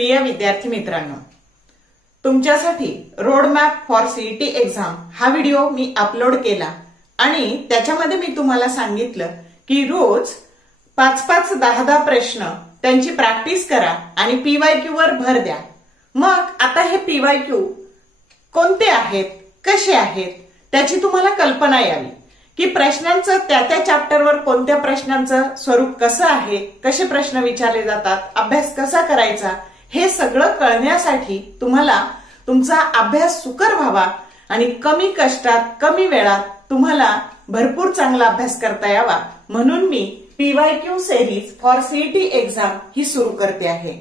प्रिय विद्यार्थी मित्रांनो, तुमच्यासाठी road map for CET exam हा व्हिडिओ मी अपलोड केला आणि त्याच्यामध्ये मी तुम्हाला सांगितलं की रोज 5-5, 10-10 प्रश्न त्यांची प्रॅक्टिस करा आणि पीवायक्यू वर भर द्या। मग आता हे पीवायक्यू कोणते आहेत, कसे आहेत त्याची तुम्हाला कल्पना यावी की प्रश्नांचं त्या चॅप्टरवर कोणत्या प्रश्नांचं स्वरूप कसं आहे, कसे प्रश्न विचारले जातात, अभ्यास कसा करायचा, हे सगळं कळण्यासाठी तुम्हाला तुमचा अभ्यास सुकर व्हावा आणि कमी कष्टात कमी वेळात तुम्हाला भरपूर चांगला अभ्यास करता यावा म्हणून मी PYQ series for CET exam ही सुरू करते आहे।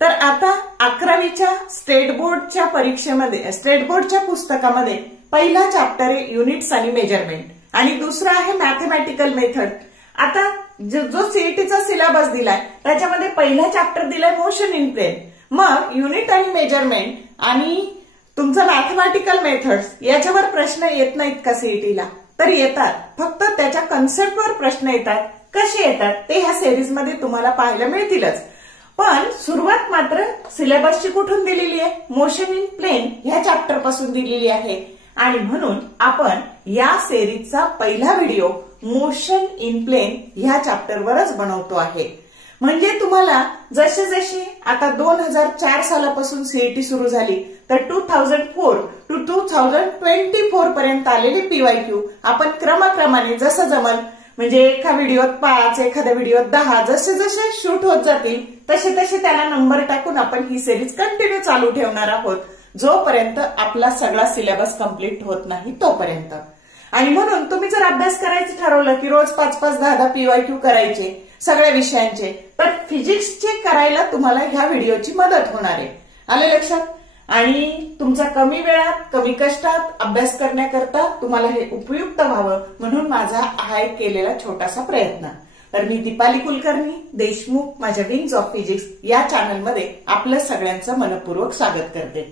तर आता 11वीच्या स्टेट बोर्डच्या परीक्षेमध्ये स्टेट बोर्डच्या पुस्तकामध्ये पहिला चॅप्टर आहे युनिट्स आणि मेजरमेंट आणि दुसरा आहे मॅथमॅटिकल मेथड। आता जो सीईटीचा सिलेबस दिलाय त्याच्यामध्ये पहिला चॅप्टर दिलाय मोशन इन प्लेन, मग युनिट आणि मेजरमेंट आणि तुमचा मॅथमॅटिकल मेथड्स याच्यावर प्रश्न येत नाहीत का सीईटीला? तर येतात, फक्त त्याच्या कन्सेप्टवर प्रश्न येतात। कसे येतात ते ह्या सिरीज मध्ये तुम्हाला पाहायला मिळतीलच, पण सुरुवात मात्र सिलेबसची कुठून दिलेली आहे? मोशन इन प्लेन ह्या चॅप्टर पासून दिलेली आहे आणि म्हणून आपण या सिरीजचा पहिला व्हिडिओ मोशन इन प्लेन ह्या चॅप्टरवरच बनवतो आहे। म्हणजे तुम्हाला जसे जशी आता 2004 सालापासून सीईटी सुरू झाली तर 2004 to 2024 पर्यंत आलेले पीवायक्यू आपण क्रमाक्रमाने जसं जमल म्हणजे एका व्हिडिओत 5, एखाद्या व्हिडिओत 10 जसे जसे शूट होत जातील तसे तसे त्याला नंबर टाकून आपण ही सिरीज कंटिन्यू चालू ठेवणार आहोत जोपर्यंत आपला सगळा सिलेबस कंप्लीट होत नाही तोपर्यंत। आणि म्हणून तुम्ही जर अभ्यास करायचं ठरवलं की रोज 5-5, 10-10 पीवायक्यू करायचे सगळ्या विषयांचे, तर फिजिक्सचे करायला तुम्हाला ह्या व्हिडिओची मदत होणार आहे। आले लक्षात? आणि तुमचा कमी वेळात कमी कष्टात अभ्यास करण्याकरता तुम्हाला हे उपयुक्त व्हावं म्हणून माझा हा एक केलेला छोटासा प्रयत्न। तर मी दीपाली कुलकर्णी देशमुख माझ्या विंग्स ऑफ फिजिक्स या चॅनलमध्ये आपलं सगळ्यांचं मनपूर्वक स्वागत करते।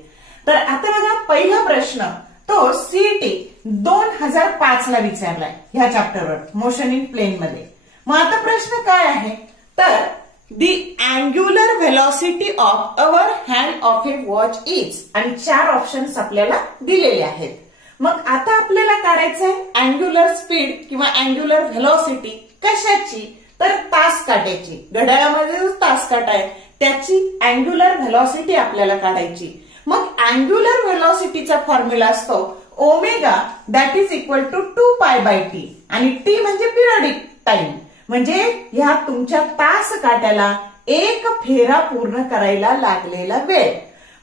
तर आता बघा, पहिला प्रश्न तो सीईटी 2005 ला विचारलाय ह्या चॅप्टरवर मोशन इन प्लेन मध्ये। मग आता प्रश्न काय आहे तर the angular velocity of our hand of a watch is, आणि 4 ऑप्शन्स आपल्याला दिलेले आहेत। मग आता आपल्याला काढायचं आहे अँग्युलर स्पीड किंवा अँग्युलर व्हेलॉसिटी कशाची? तर तास काट्याची। घड्याळामध्ये जो तास काटा आहे त्याची अँग्युलर व्हेलॉसिटी आपल्याला काढायची। मग अँग्युलर व्हेलॉसिटीचा फॉर्म्युला असतो omega that is equal to 2π/t आणि टी म्हणजे पिरियडिक टाइम, म्हणजे ह्या तुमच्या तास काट्याला एक फेरा पूर्ण करायला लागलेला वेळ।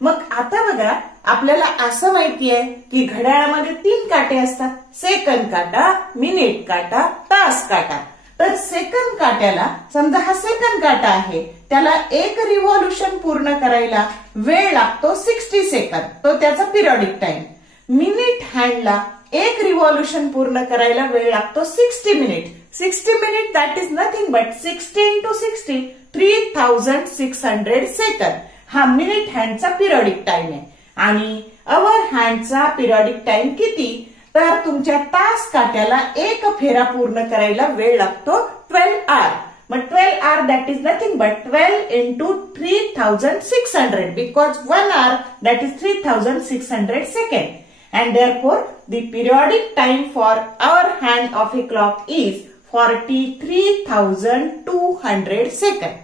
मग आता बघा, आपल्याला असं माहिती आहे की घड्याळामध्ये 3 काटे असतात, सेकंद काटा, मिनिट काटा, तास काटा। तर सेकंद काट्याला समजा हा सेकंद काटा आहे त्याला एक रिव्हॉल्यूशन पूर्ण करायला वेळ लागतो 60 सेकंद, तो त्याचा पिरियडिक टाइम। मिनिट हँडला एक रिव्हॉल्यूशन पूर्ण करायला वेळ लागतो 60 minute. 60 minute that is nothing but 60 into 60 3600 second हा मिनिट हँडचा पिरियडिक टाइम आहे। आणि अवर हँडचा पिरियडिक टाइम किती? तर तुमच्या तास काट्याला एक फेरा पूर्ण करायला वेळ लागतो 12 आवर। मग 12 hour that is nothing but 12 into 3600 because 1 hour that is 3600 seconds and therefore the periodic time for our hand of a clock is 43,200 seconds।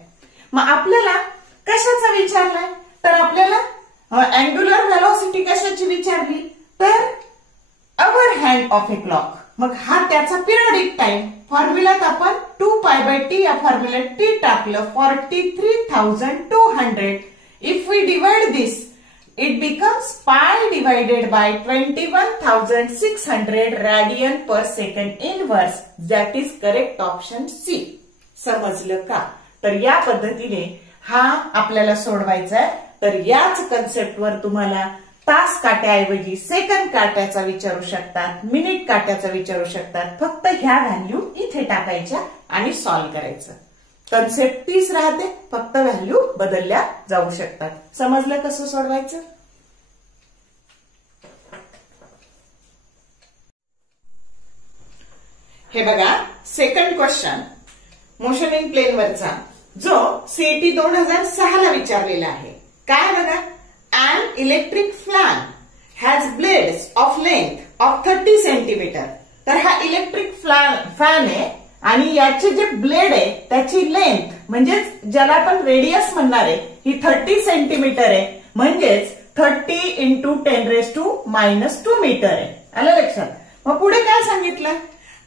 मग आपल्याला कशाचा विचारलाय? तर आपल्याला अँग्युलर व्हेलॉसिटी कशाची विचारली? तर our hand of a clock. मग हा त्याचा पिरियडिक टाइम फॉर्म्युलात आपण 2π/t या फॉर्म्युल्यात t टाकलं 43,200। If we divide this it becomes pi divided by 21,600 radian per second inverse, that is correct option C। समजलं का? तर या पद्धतीने हा आपल्याला सोडवायचा आहे। तर याच कन्सेप्टवर तुम्हाला तास काट्याऐवजी सेकंद काट्याचा विचारू शकतात, मिनिट काट्याचा विचारू शकतात। फक्त ह्या व्हॅल्यू इथे टाकायच्या आणि सॉल्व्ह करायचं। कन्सेप्ट तीच राहते, फक्त व्हॅल्यू बदलल्या जाऊ शकतात। समजलं कसं सोडवायचं? हे बघा, second question motion in plane वरचा जो सीईटी 2006 ला विचारलेला आहे। काय बघा, an electric fan has blades of length of 30 centimetre. तर हा इलेक्ट्रिक फॅन आहे आणि याचे जे ब्लेड आहे त्याची लेंथ म्हणजेच ज्याला आपण रेडियस म्हणणार आहे ही 30 सेंटीमीटर आहे, म्हणजेच 30 इंटू 10⁻⁻² मीटर आहे. आलं लक्षात. मग पुढे काय सांगितलं,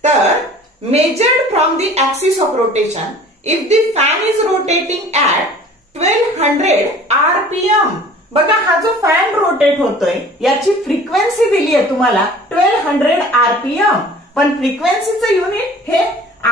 तर measured from the axis of rotation if the fan is rotating at 1200 RPM. बघा हा जो फॅन रोटेट होतोय याची फ्रिक्वेन्सी दिली आहे तुम्हाला 1200 RPM, पण फ्रिक्वेन्सीचं युनिट हे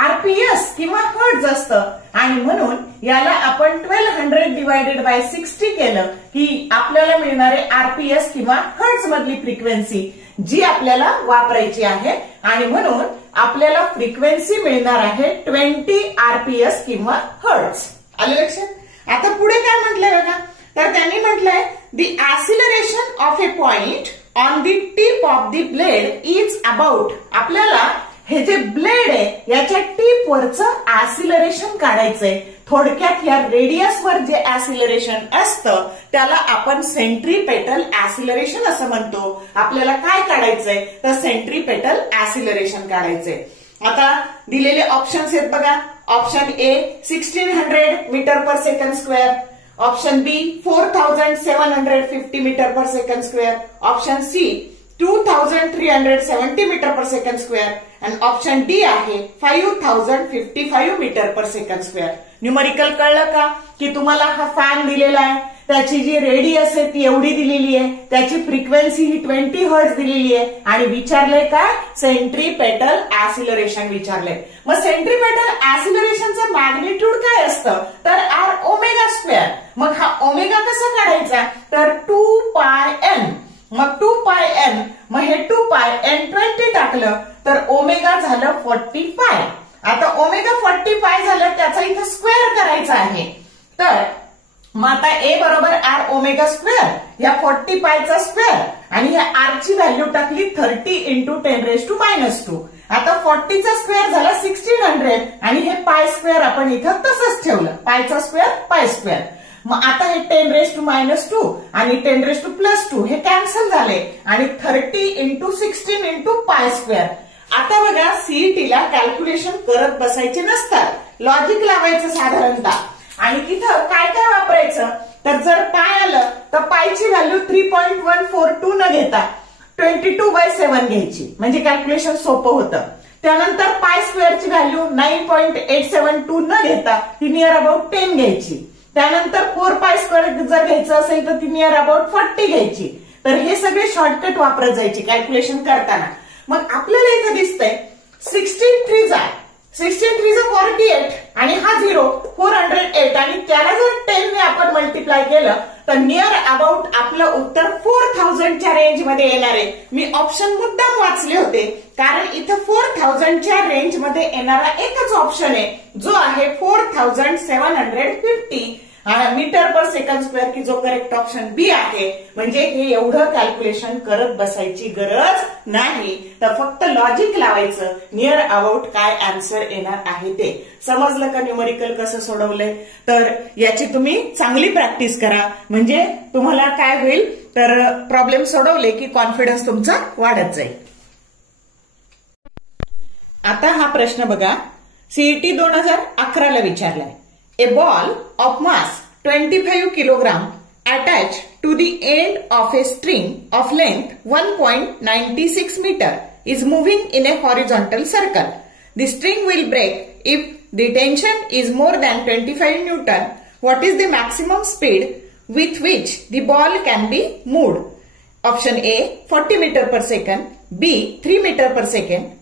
RPS किंवा हर्ट्ज असतं आणि म्हणून याला आपण 1200 डिवायडेड बाय 60 केलं की आपल्याला मिळणारे RPS किंवा हर्ट्ज मधली फ्रिक्वेन्सी जी आपल्याला वापरायची आहे आणि म्हणून आपल्याला फ्रिक्वेन्सी मिळणार आहे 20 RPS किंवा हर्ट्ज. आलं लक्षात. आता पुढे काय म्हटलंय बघा, तर त्यांनी म्हटलंय the ऍसिलरेशन of A point on the tip of the blade is about. आपल्याला हे जे ब्लेड आहे याच्या टिप वरचं ऍसिलरेशन काढायचंय. थोडक्यात या रेडियसवर जे ऍसिलरेशन असतं त्याला आपण सेंट्रीपेटल ऍसिलरेशन असं म्हणतो. आपल्याला काय काढायचंय, तर सेंट्रीपेटल ऍसिलरेशन काढायचंय. आता दिलेले ऑप्शन्स आहेत बघा. Option A 1600 metre per second square, option B 4750 metre per second square, option C 2370 metre per second square आणि ऑप्शन डी आहे 5055 metre per second square. Numerical कळलं का, की तुम्हाला हा फॅन दिलेला आहे, त्याची जी रेडियस आहे ती एवढी दिलेली आहे, त्याची फ्रिक्वेन्सी ही 20 हर्ट्ज दिलेली आहे आणि विचारलंय काय, सेंट्रीपेटल ऍसिलरेशन विचारलंय. मग सेंट्रीपेटल ऍसिलरेशनचं मॅग्निट्यूड काय असतं, तर r⍵². मग हा ओमेगा कसा काढायचा, तर 2πn. मग 2πn, मग हे 2πn 20 टाकलं तर ओमेगा झालं 40π. आता ओमेगा 40π झालं, त्याचा इथं स्क्वेअर करायचा आहे. तर मग आता ए बरोबर r⍵², या 40π स्क्वेअर आणि या r ची व्हॅल्यू टाकली 30 इंटू 10⁻². आता 40चा स्क्वेअर झाला 1600 आणि हे π² आपण इथं तसंच ठेवलं. पायचा स्क्वेअर पाय स्क्वेअर. मग आता हे 10⁻² आणि 10⁻+2 हे कॅन्सल झाले आणि 30 इंटू 16 इंटू π². आता बघा सीईटीला कॅल्क्युलेशन करत बसायचे नसतात, लॉजिक लावायचं साधारणतः. आणि तिथं काय काय वापरायचं, तर जर पाय आलं तर पायची व्हॅल्यू 3.142 न घेता 22/7 घ्यायची, म्हणजे कॅल्क्युलेशन सोपं होतं. त्यानंतर π² ची व्हॅल्यू 9.872 न घेता ती नियर अबाउट 10 घ्यायची. त्यानंतर 4π² जर घ्यायचं असेल तर ती नियर अबाउट 40 घ्यायची. तर हे सगळे शॉर्टकट वापरत जायचे कॅल्क्युलेशन करताना. मग आपल्याला इथं दिसतंय 16 3 48 आणि हा 0 408 आणि त्याला जर 10 ने आपण मल्टिप्लाय केलं तर नियर अबाउट आपलं उत्तर 4000च्या रेंज मध्ये येणार आहे. मी ऑप्शन मुद्दाम वाचले होते कारण इथं 4000च्या रेंज मध्ये येणारा एकच ऑप्शन आहे जो आहे 4750 मीटर पर सेकंड स्क्वेअर की जो करेक्ट ऑप्शन बी आहे. म्हणजे हे एवढं कॅल्क्युलेशन करत बसायची गरज नाही, तर फक्त लॉजिक लावायचं, नियर अबाउट काय आन्सर येणार आहे ते. समजलं का न्यूमरिकल कसं सोडवलंय. तर याची तुम्ही चांगली प्रॅक्टिस करा, म्हणजे तुम्हाला काय होईल, तर प्रॉब्लेम सोडवले की कॉन्फिडन्स तुमचा वाढत जाईल. आता हा प्रश्न बघा, CET 2011ला विचारलाय. A ball of mass 25 kilogram attached to the end of a string of length 1.96 meter is moving in a horizontal circle. The string will break if the tension is more than 25 Newton. What is the maximum speed with which the ball can be moved? Option A 40 meter per second, B 3 meter per second,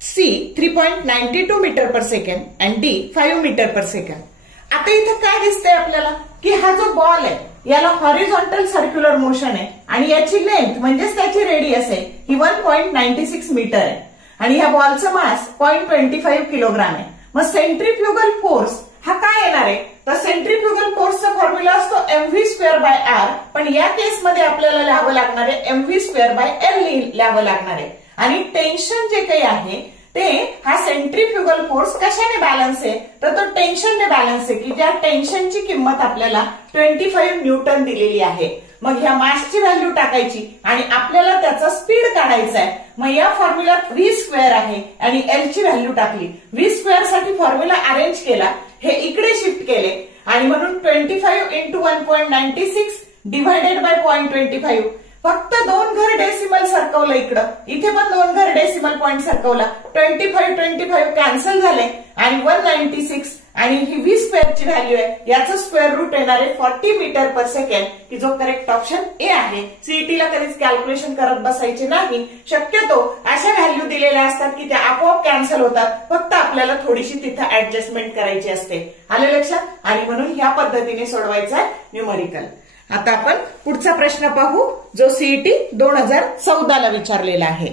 C 3.92 meter per second and D 5 meter per second. आता इथं काय दिसतंय आपल्याला, की हा जो ball आहे याला हॉरिझॉन्टल सर्क्युलर मोशन आहे आणि याची लेंथ म्हणजेच त्याची रेडियस आहे ही 1.96 मीटर आहे आणि ह्या बॉलचं मास 0.25 किलोग्राम आहे. मग सेंट्रीफ्युगल फोर्स हा काय येणार आहे, तर सेंट्रीफ्युगल फोर्सचा फॉर्म्युला असतो mv²/r, पण या केसमध्ये आपल्याला लिहावं लागणार आहे mv²/L लिहावं लागणार आहे. आणि टेन्शन जे काही आहे ते हा सेंट्रीफ्युगल फोर्स कशाने बॅलन्स आहे, तर तो टेन्शनने बॅलन्स आहे, की त्या टेन्शनची किंमत आपल्याला 25 न्यूटन दिलेली आहे. मग ह्या मासची व्हॅल्यू टाकायची आणि आपल्याला त्याचा स्पीड काढायचा आहे. मग या फॉर्म्युल्यात व्ही स्क्वेअर आहे आणि एल ची व्हॅल्यू टाकली. व्ही स्क्वेअर साठी फॉर्म्युला अरेंज केला, हे इकडे शिफ्ट केले आणि म्हणून 25 इंटू 1.96 डिवायडेड बाय 0.25. फक्त 2 घर डेसिमल सरकवलं इकडं, इथे पण 2 घर डेसिमल पॉइंट सरकवला. 25 कॅन्सल झाले आणि 196 आणि ही व्ही स्क्वेअरची व्हॅल्यू आहे, याचं स्क्वेअर रूट येणार आहे 40 मीटर पर सेकंड, की जो करेक्ट ऑप्शन ए आहे. सीईटीला कधीच कॅल्क्युलेशन करत बसायचे नाही. शक्यतो अशा व्हॅल्यू दिलेल्या असतात की त्या आपोआप कॅन्सल होतात, फक्त आपल्याला थोडीशी तिथं ऍडजस्टमेंट करायची असते. आलं लक्षात? आणि म्हणून ह्या पद्धतीने सोडवायचा आहे न्यूमरिकल. आता आपण पुढचा प्रश्न पाहू, जो सीईटी 2014 विचारलेला आहे.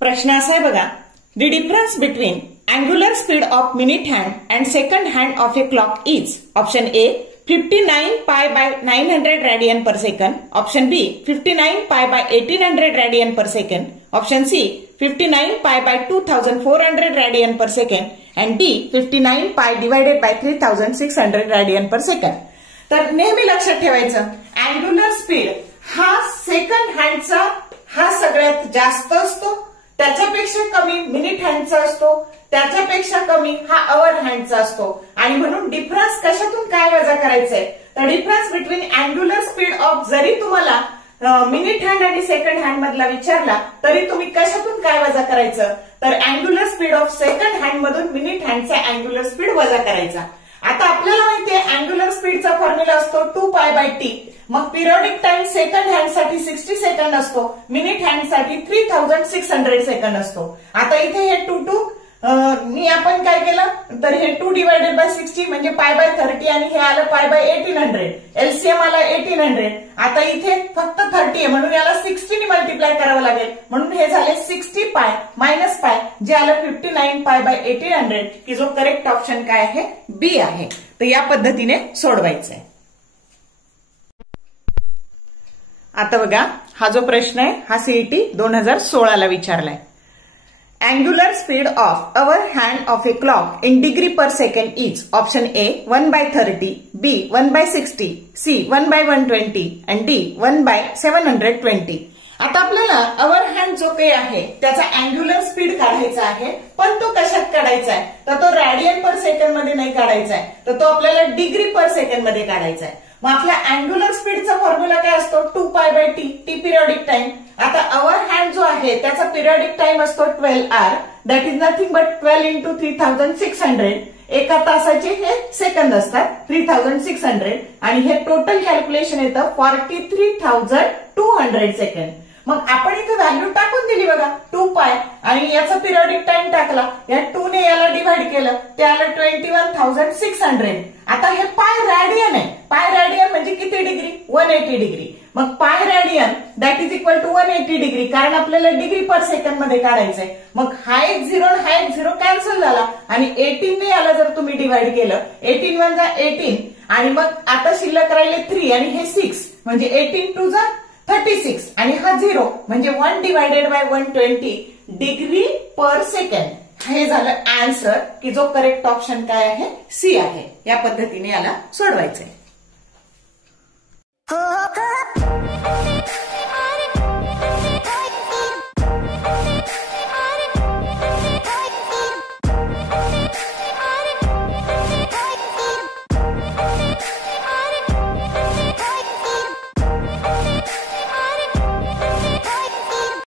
प्रश्न असा आहे बघा, the difference between angular speed of minute hand and second hand of a clock is option A 59 pi by 900 radian per second, option B 59 pi by 1800 radian per second, option C 59 pi by 2400 radian per second and D 59 pi divided by 3600 radian per second. तर नेहमी लक्षात ठेवायचं, angular speed हा second हँडचा हा सगळ्यात जास्त असतो, त्याच्यापेक्षा कमी मिनिट हँडचा असतो, त्याच्यापेक्षा कमी हा अवर हँडचा असतो. आणि म्हणून डिफरन्स कशातून काय वजा करायचंय, तर difference between angular speed of जरी तुम्हाला मिनिट हँड आणि सेकंड हँड मधला विचारला तरी तुम्ही कशातून काय वजा करायचं, तर angular speed of second hand मधून मिनिट हँडचा अँग्युलर स्पीड वजा करायचा. आता आपल्याला माहितीये अँग्युलर स्पीडचा फॉर्म्युला असतो 2 पाय बाय टी. मग पिरियडिक टाइम सेकंड हँड साठी 60 सेकंड असतो, मिनिट हँड साठी 3600 सेकंड असतो. आता इथे हे 2 मी आपण काय केलं, तर हे 2 डिवायडेड बाय 60 म्हणजे पाय बाय 30 आणि हे आलं पाय बाय 1800. एलसीएम आला 1800. आता इथे फक्त 30 आहे म्हणून याला 60 ने मल्टिप्लाय करावं लागेल, म्हणून हे झाले 60 पाय मायनस पाय, जे आलं 59 पाय बाय 1800, की जो करेक्ट ऑप्शन काय आहे, बी आहे. तर या पद्धतीने सोडवायचंय. आता बघा, हा जो प्रश्न आहे हा CET 2016 विचारलाय. Angular speed of our hand of a clock in degree per second is option A 1/30, B 1/60, C 1/120 and D 1/720. आता आपल्याला अवर हँड जो काही आहे त्याचा अँग्युलर स्पीड काढायचा आहे, पण तो कशात काढायचा आहे, तर तो रॅडियन पर सेकंड मध्ये नाही काढायचा आहे, तर तो आपल्याला डिग्री पर सेकंड मध्ये काढायचा आहे. मग आपला अँग्युलर स्पीडचा फॉर्म्युला काय असतो, 2 pi by T, T periodic time. आता अवर हँड जो आहे त्याचा पिरियडिक टाइम असतो 12 hour, that is nothing but 12 into 3600. एका तासाचे हे सेकंद असतात 3600 आणि हे टोटल कॅल्क्युलेशन येतं 43200 सेकंड. मग आपण इथे व्हॅल्यू टाकून दिली बघा, 2 पाय आणि याचा पिरियडिक टाइम टाकला, या 2 ने याला डिवाइड केलं, ते आलं 21600. आता हे पाय रॅडियन आहे, पाय रॅडियन म्हणजे किती डिग्री, 180 डिग्री. मग pi radian that is equal to 180 degree, कारण आपल्याला डिग्री पर सेकंड मध्ये काढायचंय. मग हा एक 0 हा एक 0 कॅन्सल झाला आणि 18 ने याला जर तुम्ही डिवाइड केलं, 18 1 जा 18 आणि मग आता शिल्लक राहिले 3 आणि हे 6 म्हणजे 18 2 जा 36 आणि हा 0 म्हणजे 1 divided by 120 degree per second. हे झालं आन्सर, की जो करेक्ट ऑप्शन काय आहे, सी आहे. या पद्धतीने याला सोडवायचंय.